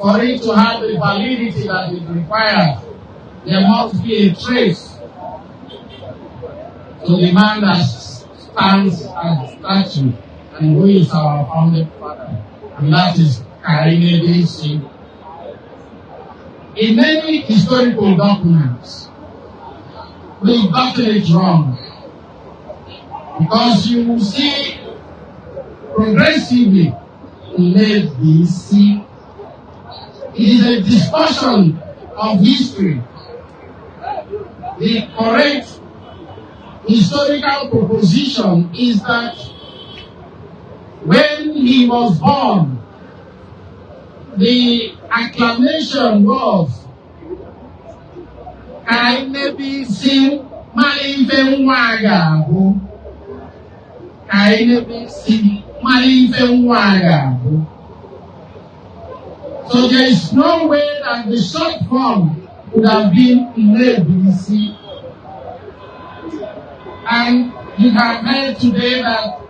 For it to have the validity that is required, there must be a trace to the man that stands as statue and who is our founding father, and that is Kainedisi. In many historical documents, we've gotten it wrong, because you will see progressively in BC. It is a discussion of history. The correct historical proposition is that when he was born, the acclamation was Kainebisi Malife Nwagabu. Kainebisi Malife Nwagabu. So there is no way that the short form would have been Inebisi. And you have heard today that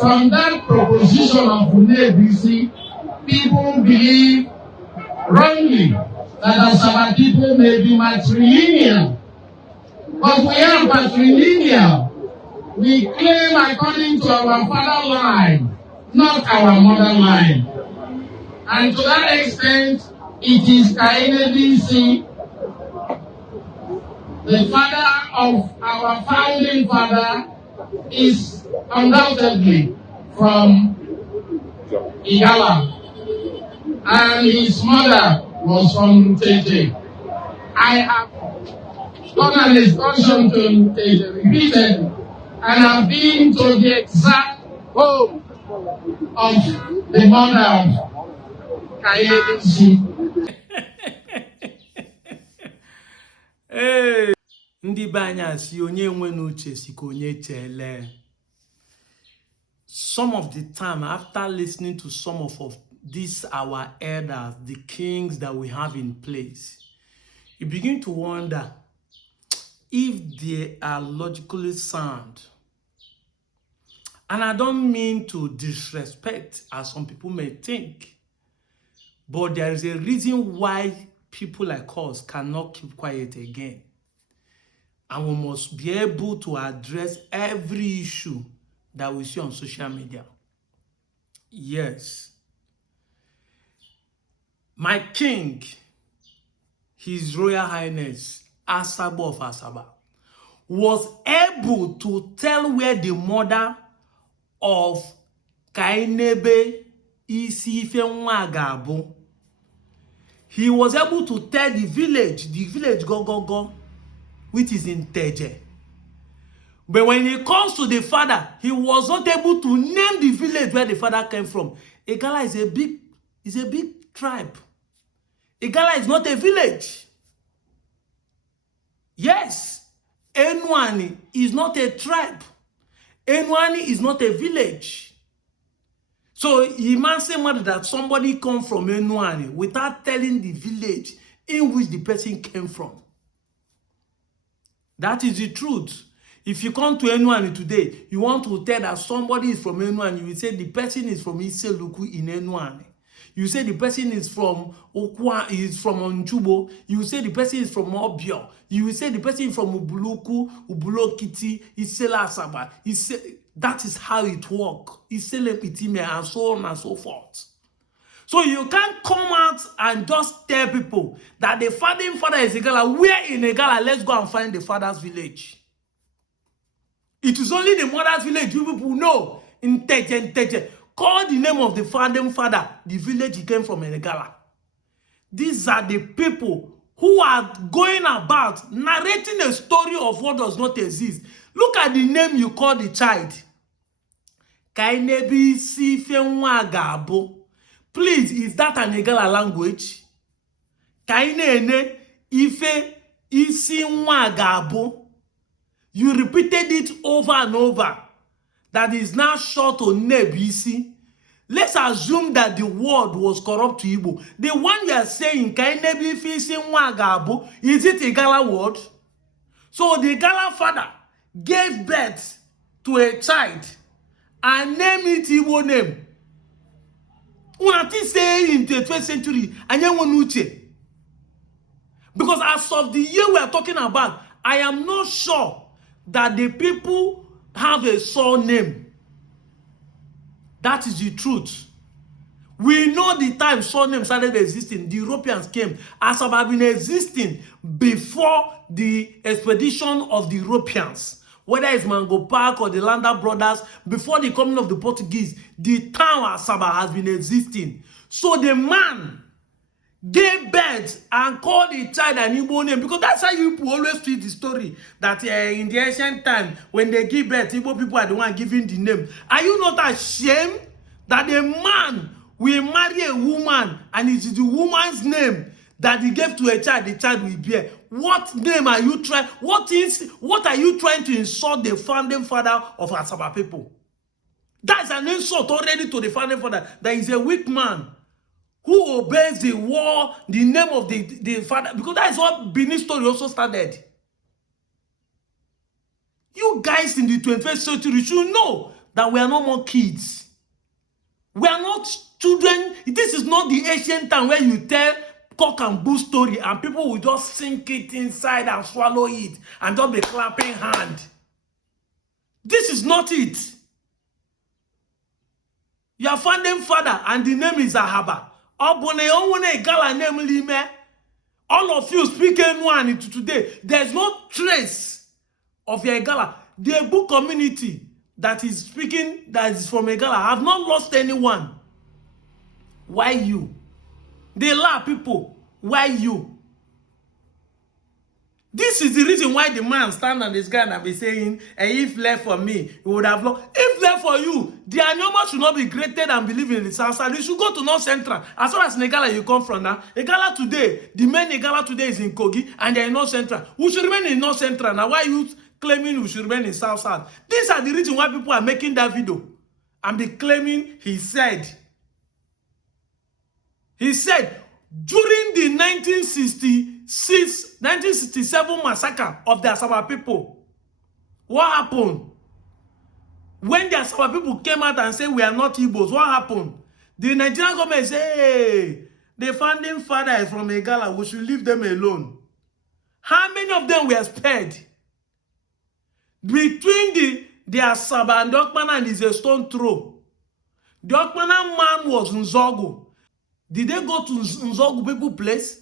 from that proposition of Inebisi, people believe wrongly that Asaba people may be matrilineal. But we are matrilineal. We claim according to our father line, not our mother line. And to that extent, it is Kainebisi, the father of our founding father, is undoubtedly from Igala. And his mother was from Teje. I have done an excursion to Teje repeatedly, and I've been to the exact home of the mother of Kainebisi. Hey, ndị banya si onye nwe n'uche si ka onye chele. Some of the time, after listening to some of these our elders, the kings that we have in place, you begin to wonder if they are logically sound. And I don't mean to disrespect, as some people may think, but there is a reason why people like us cannot keep quiet again. And we must be able to address every issue that we see on social media. Yes. My king, His Royal Highness Asaba of Asaba, was able to tell where the mother of Kainebe Isife Nwagabu. He was able to tell the village go, which is in Teje. But when it comes to the father, he was not able to name the village where the father came from. Igala is a big tribe. Igala is not a village. Yes, Enwani is not a tribe. Enwani is not a village. So you must say that somebody come from Enwani without telling the village in which the person came from. That is the truth. If you come to Enwani today, you want to tell that somebody is from Enwani, you will say the person is from Iseluku in Enwani. You say the person is from Okwa, is from Onchubo. You say the person is from Obio. You will say the person is from Ubuluku, Ubulokiti, Isela Asaba. That is how it works. Isele Pitime, and so on and so forth. So you can't come out and just tell people that the founding father is Igala. Where in Igala? Let's go and find the father's village. It is only the mother's village you people know. In Teje. Call the name of the founding father, the village he came from in Igala. These are the people who are going about narrating a story of what does not exist. Look at the name you call the child. Kainebisi Nwagabu. Please, is that an Igala language? Kainene Ife Isi Nwagabu. You repeated it over and over. That is now short to Nebisi. Let's assume that the word was corrupt to Igbo. The one you are saying, Kainebi Isi Nwagabu, is it a Igala word? So the Igala father gave birth to a child and named it Igbo name. Una think say in the 21st century, uche. Because as of the year we are talking about, I am not sure that the people have a surname. That is the truth. We know the time surname started existing. The Europeans came. Asaba have been existing before the expedition of the Europeans. Whether it's Mango Park or the Landa brothers, before the coming of the Portuguese, the town Asaba has been existing. So the man gave birth and called the child an Igbo name, because that's how you people always treat the story that in the ancient time, when they give birth, Igbo people are the one giving the name. Are you not ashamed that a man will marry a woman and it is the woman's name that he gave to a child, the child will bear? What name are you trying? What are you trying to insult the founding father of Asaba people? That's an insult already to the founding father. That is a weak man who obeys the war, the name of the father, because that is what Benin story also started. You guys in the 21st century should know that we are no more kids. We are not children. This is not the ancient time where you tell cock and bull story and people will just sink it inside and swallow it and just be clapping hand. This is not it. Your founding father and the name is Ahaba. All of you speak one into today. There's no trace of your Igala. The Igbo community that is speaking, that is from Igala, have not lost anyone. Why you? They laugh people. Why you? This is the reason why the man stand on this guy and be saying, and if left for me, he would have lost. If left for you, the Anyoma should not be graded and believe in the South Side. You should go to North Central. As far as Negala you come from now, Negala today, the main Negala today is in Kogi and they are in North Central. We should remain in North Central. Now, why you claiming we should remain in South Side? These are the reason why people are making that video and be claiming he said, during the 1967 massacre of the Asaba people, what happened? When the Asaba people came out and said we are not Igbos, what happened? The Nigerian government said, hey, the founding father is from Igala, we should leave them alone. How many of them were spared? Between the Asaba and the Okpana is a stone throw. The Okpana man was Nzogu. Did they go to Nzogu people place?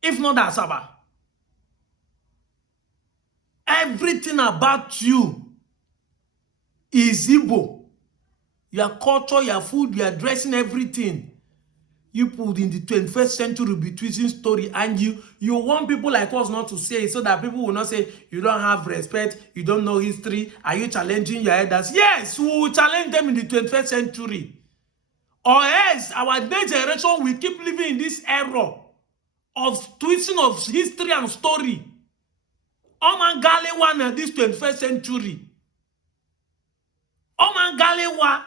If not the Asaba. Everything about you is Igbo. Your culture, your food, your dressing, everything. You put in the 21st century be twisting story, and you want people like us not to say it so that people will not say you don't have respect, you don't know history. Are you challenging your elders? Yes, we will challenge them in the 21st century. Or else our next generation will keep living in this era of twisting of history and story. Omangalewa in this 21st century. Omangalewa.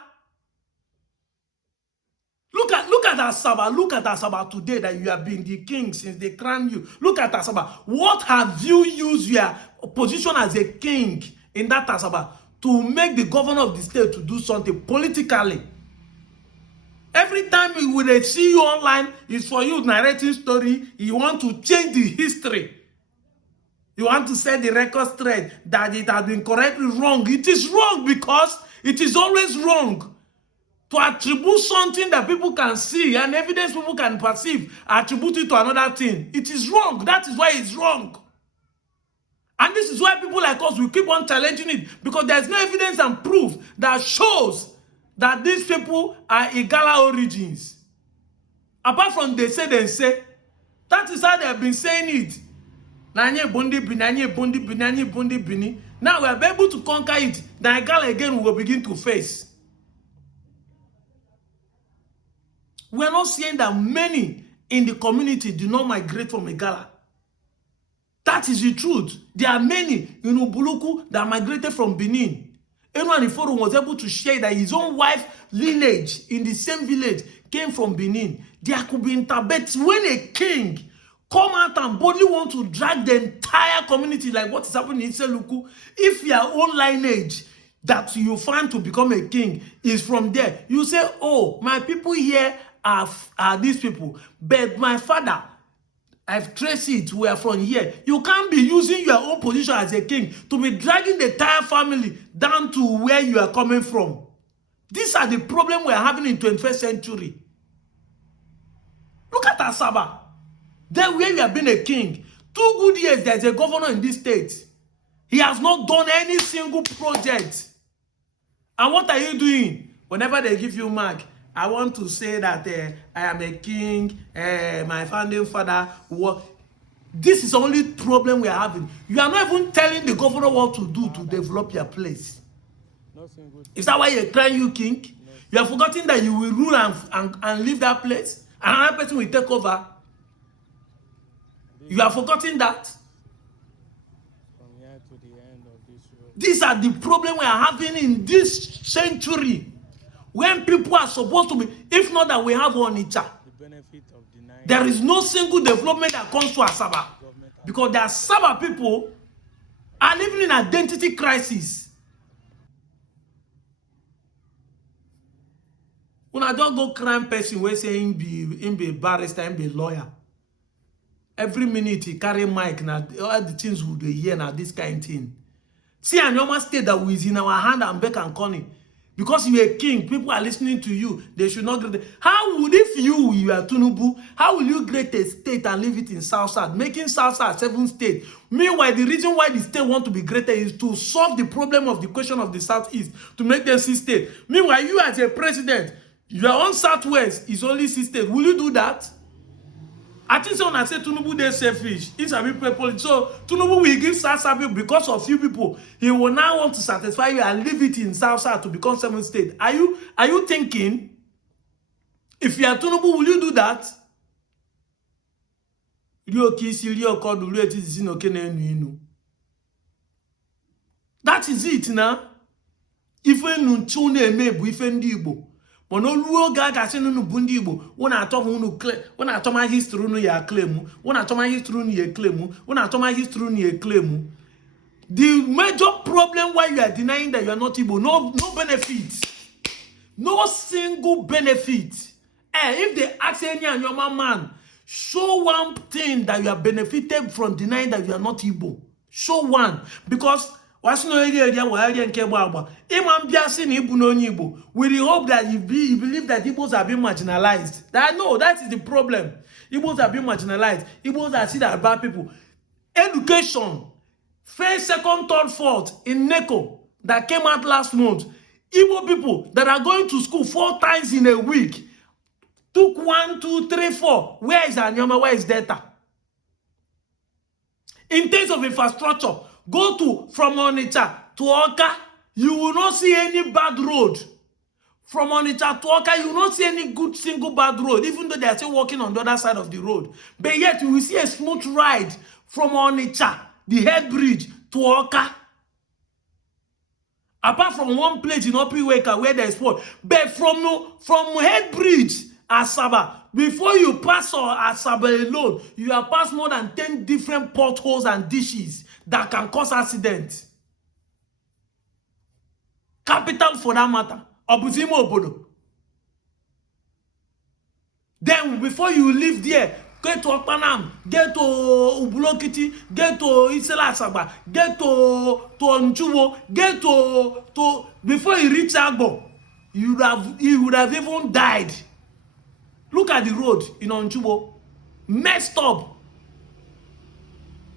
Look at Asaba. Look at Asaba today that you have been the king since they crowned you. Look at Asaba. What have you used your position as a king in that Asaba to make the governor of the state to do something politically? Every time we will see you online, it's for you narrating story. You want to change the history. You want to set the record straight that it has been correctly wrong. It is wrong because it is always wrong to attribute something that people can see and evidence people can perceive, attribute it to another thing. It is wrong. That is why it's wrong. And this is why people like us will keep on challenging it, because there's no evidence and proof that shows that these people are Igala origins. Apart from they say, that is how they have been saying it. Now we are able to conquer it. Then Igala again will begin to face. We are not saying that many in the community do not migrate from Igala. That is the truth. There are many in Ubuluku that migrated from Benin. Anyone in Forum was able to share that his own wife lineage in the same village came from Benin. There could be interbets when a king come out and boldly want to drag the entire community like what is happening in Seluku. If your own lineage, that you find to become a king is from there. You say, oh, my people here are these people, but my father, I've traced it, we are from here. You can't be using your own position as a king to be dragging the entire family down to where you are coming from. These are the problems we are having in 21st century. Look at Asaba. There where you have been a king. 2 good years, there's a governor in this state. He has not done any single project. And what are you doing? Whenever they give you mark, I want to say that I am a king, my founding father. This is the only problem we are having. You are not even telling the governor what to do to develop your place. Is that why you're crying, you king? You have forgotten that you will rule and leave that place? Another person will take over. You have forgotten that? These are the problems we are having in this century. When people are supposed to be, if not that we have Onitsha, there is no single development that comes to Asaba. Because the Asaba people are living in identity crisis. When I don't go crime person, we say him be barrister, him be lawyer. Every minute he carry mic, now all the things we do hear now this kind of thing. See, a normal state that is in our hand and beck and corny. Because you are a king, people are listening to you. They should not grade. How would, if you are Tinubu, how will you grade a state and leave it in South-South, making South-South 7 states? Meanwhile, the reason why the state want to be greater is to solve the problem of the question of the Southeast, to make them 6 states. Meanwhile, you as a president, your own Southwest is only 6 states. Will you do that? I think so when I say Tinubu, they're selfish. It's a bit people. So Tinubu will give South because of few people. He will now want to satisfy you and leave it in South to become 7 states. Are you thinking? If you are Tinubu, will you do that? That is it now. If we no tune emebu ife ndị Igbo. Mono luo ga kasi no bundi Igbo. Wona atom unu claim. Wona atom history unu ya claim. Wona atom history unu ya claim. Wona atom history unu ya claim. The major problem why you are denying that you are not Igbo, no benefit. No single benefit. If they ask any and your man, show one thing that you are benefited from denying that you are not Igbo. Show one. Because with the hope that you believe that Igbos are being marginalized. That is the problem. Igbos are being marginalized. Igbos are seen as bad people. Education, first, second, third, fourth in NECO that came out last month. Igbo people that are going to school 4 times in a week took 1, 2, 3, 4. Where is Anyama? Where is data? In terms of infrastructure, go from Onitsha to Oka, you will not see any bad road. From Onitsha to Oka, you will not see any good single bad road, even though they are still walking on the other side of the road. But yet, you will see a smooth ride from Onitsha, the head bridge, to Oka. Apart from one place in Opiweka where there is sport. But from head bridge, Asaba, before you pass Asaba alone, you have passed more than 10 different potholes and dishes that can cause accidents. Capital for that matter. Obuzimo Obodo. Then before you leave there, get to Okpanam, get to Ubulokiti, get to Isela Asaba, get to Nchuwo, get to before you reach Agbo, you would have even died. Look at the road in Nchuwo. Messed up.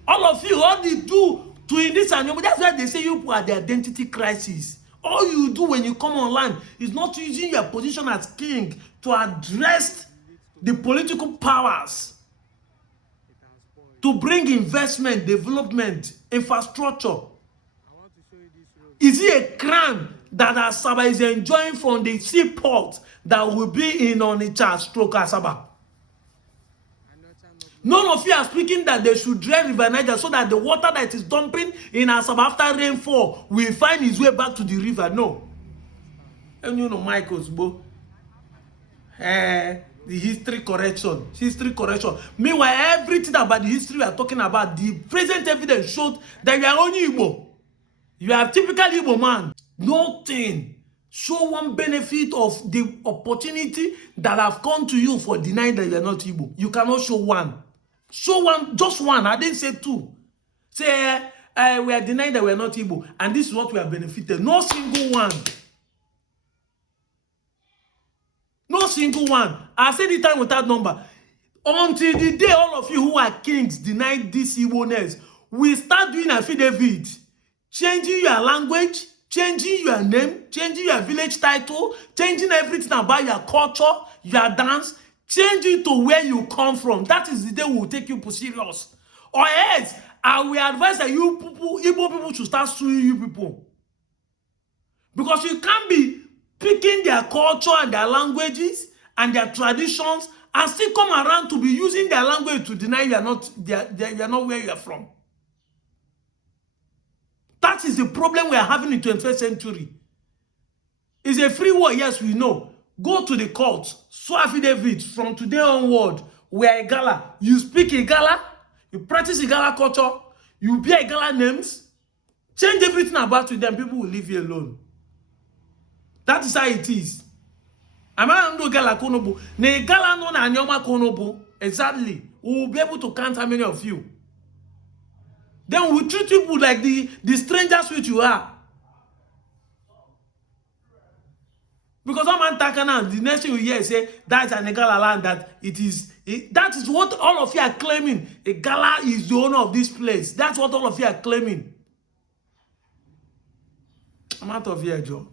All of you, all you do to in this and that's why they say you are the identity crisis. All you do when you come online is not using your position as king to address the political powers to bring investment, development, infrastructure. Is it a crime that Asaba is enjoying from the seaport that will be in Onitsha stroke Asaba? None of you are speaking that they should drain River Niger so that the water that is dumping in Asaba after rainfall will find its way back to the river. No. And you know, Michael's bo. The history correction. Meanwhile, everything about the history we are talking about, the present evidence showed that you are only Igbo. You are a typical Igbo man. Nothing. Show one benefit of the opportunity that have come to you for denying that you are not Igbo. You cannot show one. Show one, just one. I didn't say two. Say, we are denying that we are not Igbo, and this is what we have benefited. No single one. No single one. I said it time without number. Until the day all of you who are kings deny this Igbo-ness, we start doing affidavit, changing your language, changing your name, changing your village title, changing everything about your culture, your dance, change it to where you come from. That is the day we will take you serious. Or else, I will advise that you people, Igbo people, should start suing you people. Because you can't be picking their culture and their languages and their traditions and still come around to be using their language to deny you are not, you are not where you are from. That is the problem we are having in the 21st century. It's a free war, yes, we know. Go to the court, swear affidavit from today onward. We are Igala. You speak Igala, you practice Igala culture, you bear Igala names, change everything about you, then people will leave you alone. That is how it is. Amara ndo Igala konobo. Ne Igala no na anyoma konobo. Exactly. We will be able to count how many of you. Then we treat people like the strangers which you are. Because I'm Takana, the next thing you hear say that is an Igala land, that that is what all of you are claiming. Igala is the owner of this place. That's what all of you are claiming. I'm out of here, Joe.